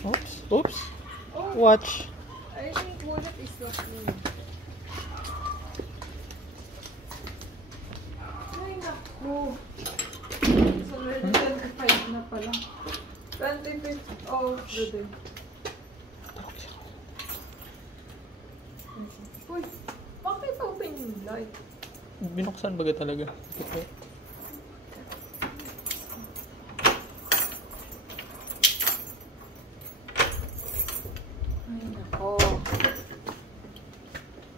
Oops, oops. Oh, Watch. I think wallet is locked in. Ay, naku. It's already 25 na pala. 25. Oh, brother. Uy, bakit open yung light? Binuksan baga talaga. Ay, nako.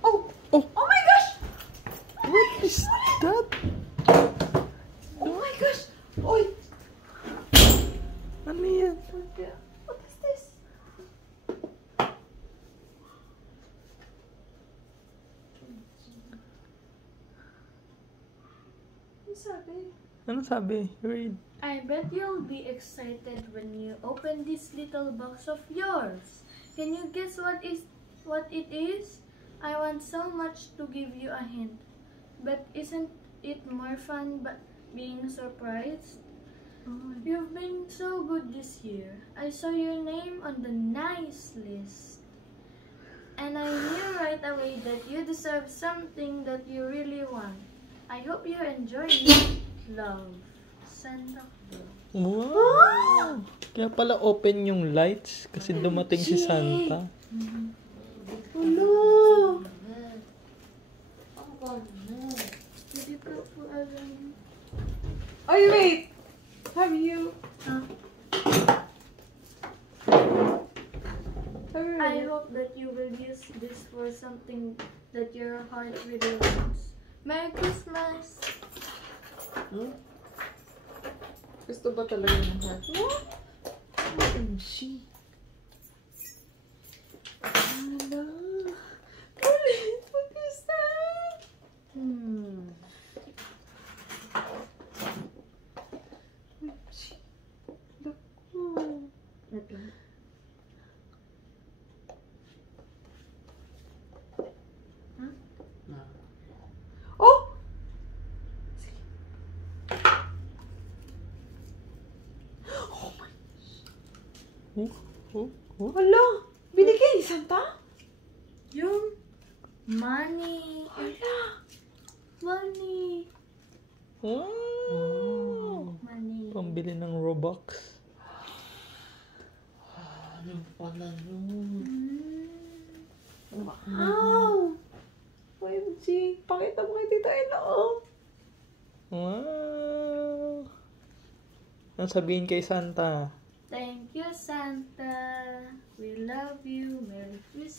Oh! Oh! Oh my gosh! What is that? Oh my gosh! Oy! Ano yan? What is this? Ano sabi? Ano sabi? Read. I bet you'll be excited when you open this little box of yours. Can you guess what it is? I want so much to give you a hint. But isn't it more fun being surprised? Oh, You've been so good this year. I saw your name on the nice list. And I knew right away that you deserve something that you really want. I hope you enjoy it. Love. Santa Claus. Wow! Kaya pala open yung lights kasi dumating si Santa. hello! Hindi ko po alam. Oy, wait! Have you... Huh? Have you I hope that you will use this for something that your heart really wants. Merry Christmas! Gusto ba talaga ng heart mo? OMG. Hello. Ulit! What is that? OMG. Naku. Ito. Oh! Oh my... Hala! Binigay ni Santa? Yung money. Hala! Money. Wow! Money. Pambili ng Robux. Ano pala nun? Wow! OMG! Pakita mo kay Tita Ella, oh! Wow! Ano sabihin kay Santa? Thank you, Santa. We love you. Merry Christmas.